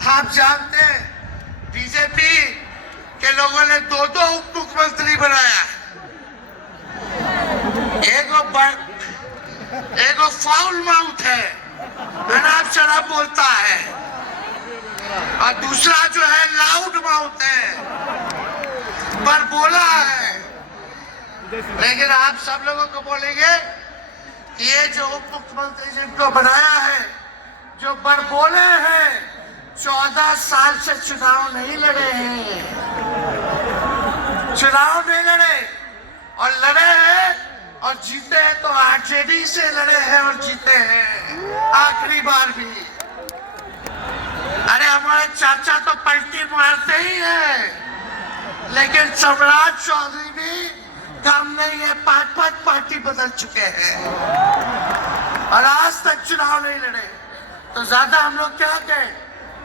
आप जानते हैं बीजेपी के लोगों ने दो उप मुख्यमंत्री बनाया। एगो फाउल माउथ है, अनाप शराब बोलता है, और दूसरा जो है लाउड माउथ है, पर बोला है। लेकिन आप सब लोगों को बोलेंगे कि ये जो उप मुख्यमंत्री जिनको बनाया है, जो बड़बोले हैं, 14 साल से चुनाव नहीं लड़े हैं, चुनाव नहीं लड़े, और लड़े हैं और जीते हैं तो आरजेडी से लड़े हैं और जीते हैं आखिरी बार भी। अरे हमारे चाचा तो पलटी मारते ही हैं, लेकिन सम्राट चौधरी भी काम नहीं है, 5 पार्टी बदल चुके हैं और आज तक चुनाव नहीं लड़े। तो ज्यादा हम लोग क्या कहें,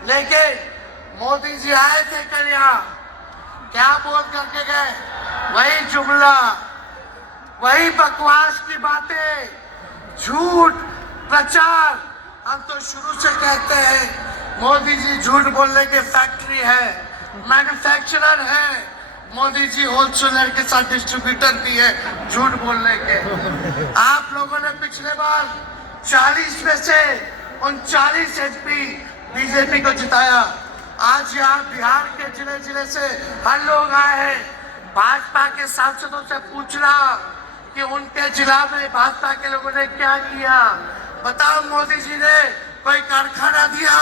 लेकिन मोदी जी आए थे कल यहाँ, क्या बोल करके गए, वही जुमला, वही बकवास की बातें, झूठ प्रचार। हम तो शुरू से कहते हैं मोदी जी झूठ बोलने की फैक्ट्री है, मैन्युफैक्चरर है। मोदी जी होलसेलर के साथ डिस्ट्रीब्यूटर भी है झूठ बोलने के। आप लोगों ने पिछले बार 40 में से 39 एमपी बीजेपी को जिताया। आज यहाँ बिहार के जिले जिले से हर लोग आए हैं। भाजपा के सांसदों से पूछना कि उनके जिला में भाजपा के लोगों ने क्या किया। बताओ, मोदी जी ने कोई कारखाना दिया,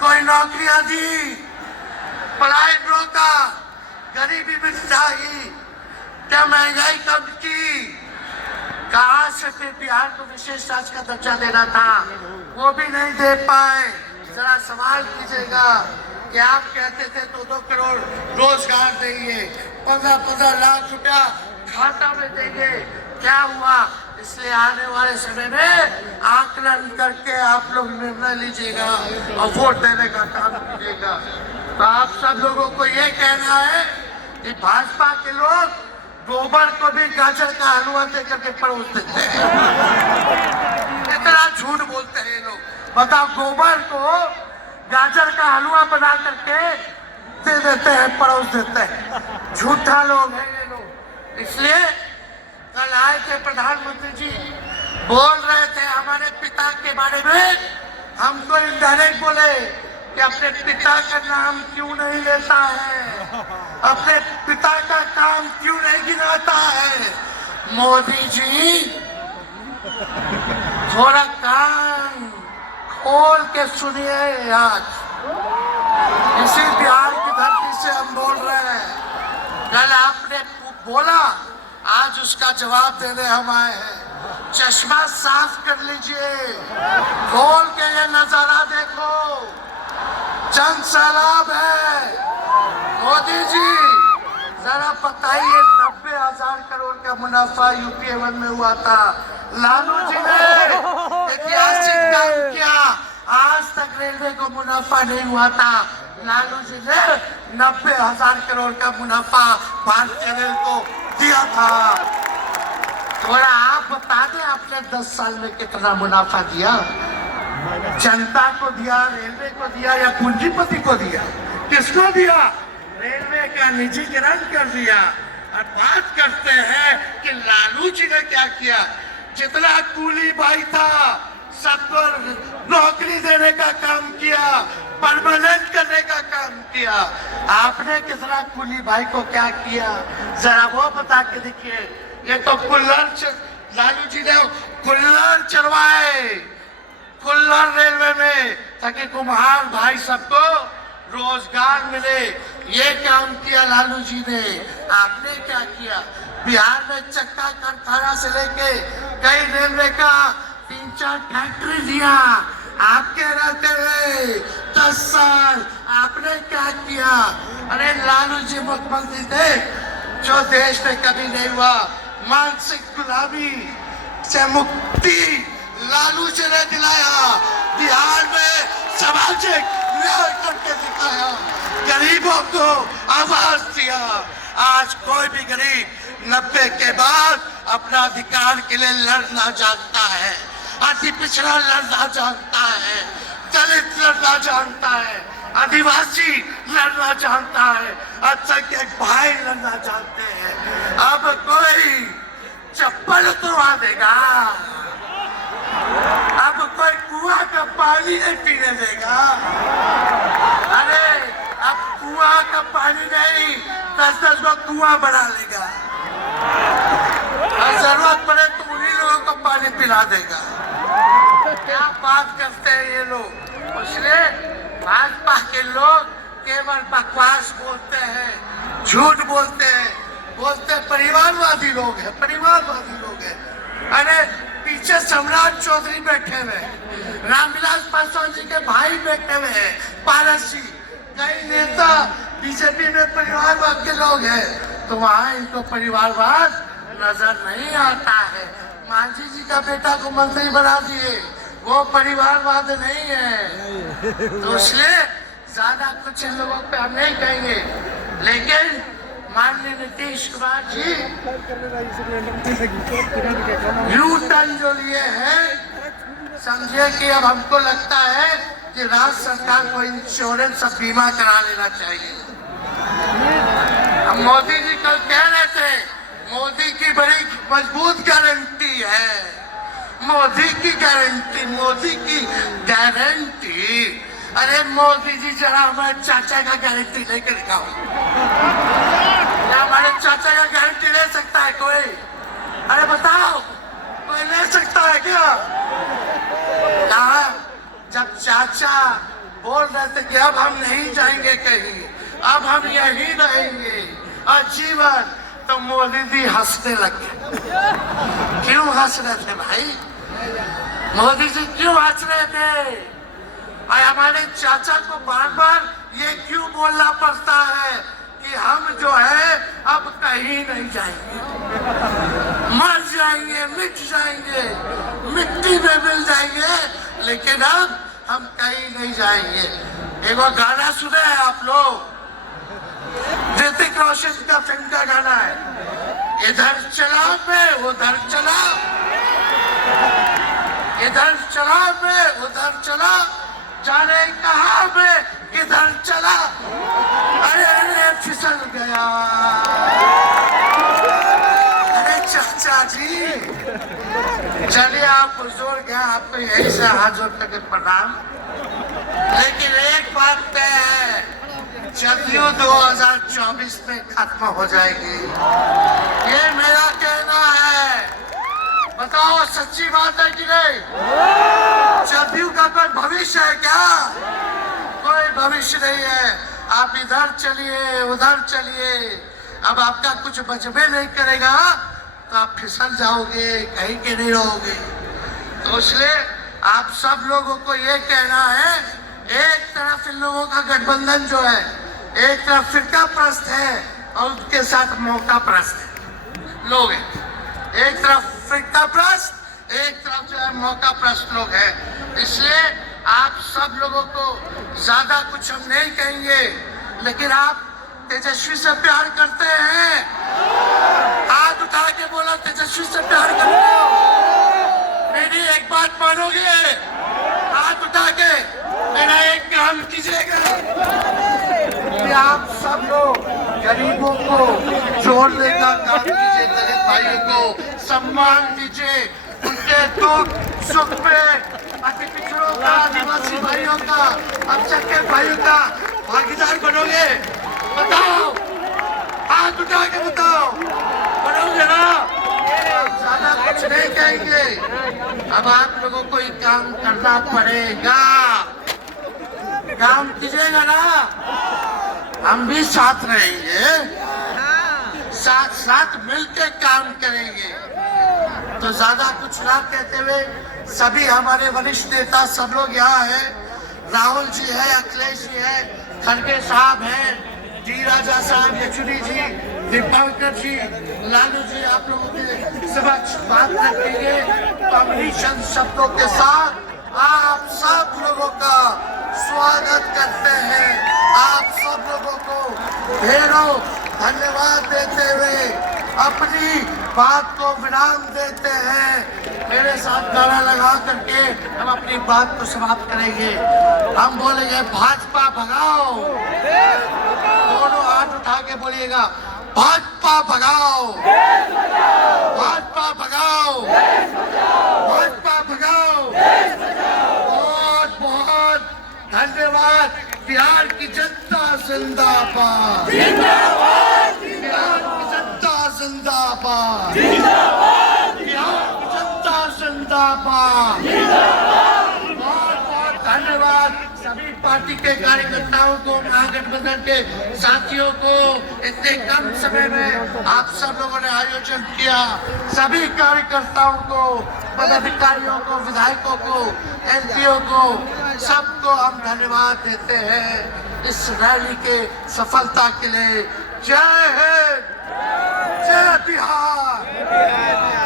कोई नौकरियां दी, पलायन रोका, गरीबी मिटाई, क्या महंगाई कम की? कहां से फिर बिहार को विशेष राज्य का दर्जा देना था, वो भी नहीं दे पाए। जरा सवाल कीजिएगा कि आप कहते थे 2-2 करोड़ रोजगार देंगे, 15-15 लाख रुपया खाता में देंगे, क्या हुआ? इसलिए आने वाले समय में आकलन करके आप लोग निर्णय लीजिएगा और वोट देने का काम कीजिएगा। तो आप सब लोगों को ये कहना है कि भाजपा के लोग गोबर को भी गाजर का हलवा दे करके परोस देते हैं। इतना झूठ बोलते हैं लोग। बताओ, गोबर को गाजर का हलवा बना करके दे देते हैं, परोस देते हैं। झूठा लोग हैं ये लोग। इसलिए कल आए थे प्रधानमंत्री जी, बोल रहे थे हमारे पिता के बारे में। हमको इनडायरेक्ट बोले कि अपने पिता का नाम क्यों नहीं लेता है, अपने पिता का काम क्यों नहीं गिनाता है। मोदी जी थोड़ा कान खोल के सुनिए। आज इसी बिहार की धरती से हम बोल रहे हैं। कल आपने बोला, आज उसका जवाब देने हम आए हैं। चश्मा साफ कर लीजिए, खोल के ये नजारा देखो, जन सैलाब है। मोदी जी जरा बताइए, 90,000 करोड़ का मुनाफा यूपीए 1 में हुआ था, लालू जी ने ऐतिहासिक काम किया। आज तक रेलवे को मुनाफा नहीं हुआ था, लालू जी ने 90,000 करोड़ का मुनाफा भारतीय रेल को दिया था। थोड़ा आप बता दें, आपने 10 साल में कितना मुनाफा दिया? जनता को दिया, रेलवे को दिया, या पूंजीपति को दिया? किसको दिया? रेलवे का निजीकरण कर दिया। और बात करते हैं कि लालू जी ने क्या किया। जितना कूली भाई था सबको नौकरी देने का काम किया, परमानेंट करने का काम किया। आपने कितना कूली भाई को क्या किया, जरा वो बता के देखिए। ये तो कुल्लर, लालू जी ने कुल्लर चलवाए, कुल्लर रेलवे में, ताकि कुम्हार भाई सबको रोजगार मिले। ये काम किया लालू जी ने। आपने क्या किया? बिहार में चक्का कारखाना से लेके कई रेलवे का 3-4 फैक्ट्री दिया। आपके रहते हुए 10 साल आपने क्या किया? अरे लालू जी मुख्यमंत्री थे जो देश में कभी नहीं हुआ। मानसिक गुलामी से मुक्ति लालू जी ने दिलाया। बिहार में सामाजिक न्याय करके दिखाया, गरीबों को आवाज दिया। आज कोई भी गरीब 90 के बाद अपना अधिकार के लिए लड़ना जानता है, अति पिछड़ा लड़ना जानता है। दलित लड़ना जानता है, आदिवासी लड़ना जानता है, असंख्य भाई लड़ना जानते हैं। अब कोई चप्पल तुड़वा देगा, अब कोई कुआं का पानी नहीं पीने देगा। अरे अब कुआं का पानी नहीं, 10-10 को कुआं बना लेगा और जरूरत पड़े तो उन्हीं लोगों को पानी पिला देगा। क्या बात करते हैं ये लोग। इसलिए भाजपा के लोग केवल बकवास बोलते हैं, झूठ बोलते हैं, बोलते परिवारवादी लोग हैं, परिवारवादी लोग हैं। अरे पीछे सम्राट चौधरी बैठे हुए हैं, रामविलास पासवान जी के भाई बैठे हुए हैं, पारस जी, कई नेता बीजेपी में परिवारवाद के लोग हैं, तो वहाँ इनको परिवारवाद नजर नहीं आता है। मांझी जी का बेटा को मंत्री बना दिए, वो परिवारवाद नहीं है। तो इसलिए ज्यादा कुछ इन लोगों पे हम नहीं कहेंगे, लेकिन माननीय नीतीश कुमार जी यू टर्न जो लिए हैं, समझिए कि अब हमको लगता है कि राज्य सरकार को इंश्योरेंस और बीमा करा लेना चाहिए। हम मोदी जी कल कह रहे थे, मोदी की बड़ी मजबूत गारंटी है, मोदी की गारंटी, मोदी की गारंटी। अरे मोदी जी जरा हमारे चाचा का गारंटी लेकर दिखाओ, क्या हमारे चाचा का गारंटी ले सकता है कोई? अरे बताओ, कोई ले सकता है क्या? कहा जब चाचा बोल रहे थे कि अब हम नहीं जाएंगे कहीं, अब हम यहीं रहेंगे और जीवन, तो मोदी जी हंसने लगे। क्यों हंस रहे थे भाई? मोदी जी क्यों हंस रहे थे? और हमारे चाचा को बार बार ये क्यों बोलना पड़ता है कि हम जो है अब कहीं नहीं जाएंगे, मर जाएंगे, मिट जाएंगे, मिट्टी में मिल जाएंगे, लेकिन अब हम कहीं नहीं जाएंगे। एक और गाना सुने हैं आप लोग, ऋतिक रोशन का फिल्म का गाना है, इधर चला मैं उधर चला, इधर चला मैं उधर चला, जाने कहा मैं किधर चला, अरे अरे फिसल गया। अरे चाचा जी, चलिए आप बुजुर्ग हैं, आपको यही से हाथ जोड़ करके प्रणाम। लेकिन एक बात तय है, जदयू 2024 में खत्म हो जाएगी, ये मेरा कहना है। बताओ सच्ची बात है कि नहीं? जदयू का कोई भविष्य है क्या? कोई भविष्य नहीं है। आप इधर चलिए उधर चलिए, अब आपका कुछ बचबे नहीं करेगा तो आप फिसल जाओगे, कहीं के नहीं रहोगे। तो इसलिए आप सब लोगों को ये कहना है, एक तरफ इन लोगों का गठबंधन जो है, एक तरफ फिरका प्रस्त है और उसके साथ मौका प्रस्त लोग हैं। एक तरफ फिरका प्रस्त, एक तरफ जो है मौका प्रस्त लोग हैं। इसलिए आप सब लोगों को ज्यादा कुछ हम नहीं कहेंगे, लेकिन आप तेजस्वी से प्यार करते हैं? हाथ उठा के बोला, तेजस्वी से प्यार करते हो? मेरी एक बात मानोगे? हाथ उठा के मेरा एक काम कीजिएगा। आप सब लोग गरीबों को जोड़ने का काम कीजिए, दलित भाइयों को सम्मान दीजिए, उनके दुख सुख में अति पिछड़ों का, आदिवासी भाइयों का, अल्पसंख्यक भाइयों का भागीदार बनोगे? बताओ, हाथ उठा के बताओ, बनोगे ना? ज्यादा कुछ नहीं कहेंगे। अब आप लोगों को एक काम करना पड़ेगा, काम कीजिएगा ना? हम भी साथ रहेंगे, साथ साथ मिलकर काम करेंगे। तो ज्यादा कुछ ना कहते हुए, सभी हमारे वरिष्ठ नेता सब लोग यहाँ हैं। राहुल जी है, अखिलेश जी है, खड़गे साहब हैं, डी राजा साहब, येचुरी जी, दीपांकर जी, लालू जी, आप लोगों के समक्ष बात रखेंगे। कॉम्बिनेशन शब्दों के साथ आप सब लोगों का स्वागत करते हैं। आप सब लोगों को ढेरों धन्यवाद देते हुए अपनी बात को विराम देते हैं। मेरे साथ नारा लगा करके हम अपनी बात को समाप्त करेंगे। हम बोलेंगे भाजपा भगाओ, दोनों हाथ उठा के बोलिएगा भाजपा भगाओ, भाजपा भगाओ, भाजपा भगाओ। बहुत बहुत धन्यवाद। बिहार की जनता जिंदाबाद, बिहार की जनता जिंदाबाद, बिहार की जनता जिंदाबाद। बहुत बहुत धन्यवाद सभी पार्टी के कार्यकर्ताओं को, महागठबंधन के साथियों को। इतने कम समय में आप सब लोगों ने आयोजन किया। सभी कार्यकर्ताओं को, पदाधिकारियों को, विधायकों को, एमपीओ को, सबको हम धन्यवाद देते हैं इस रैली के सफलता के लिए। जय हिंद, जय बिहार।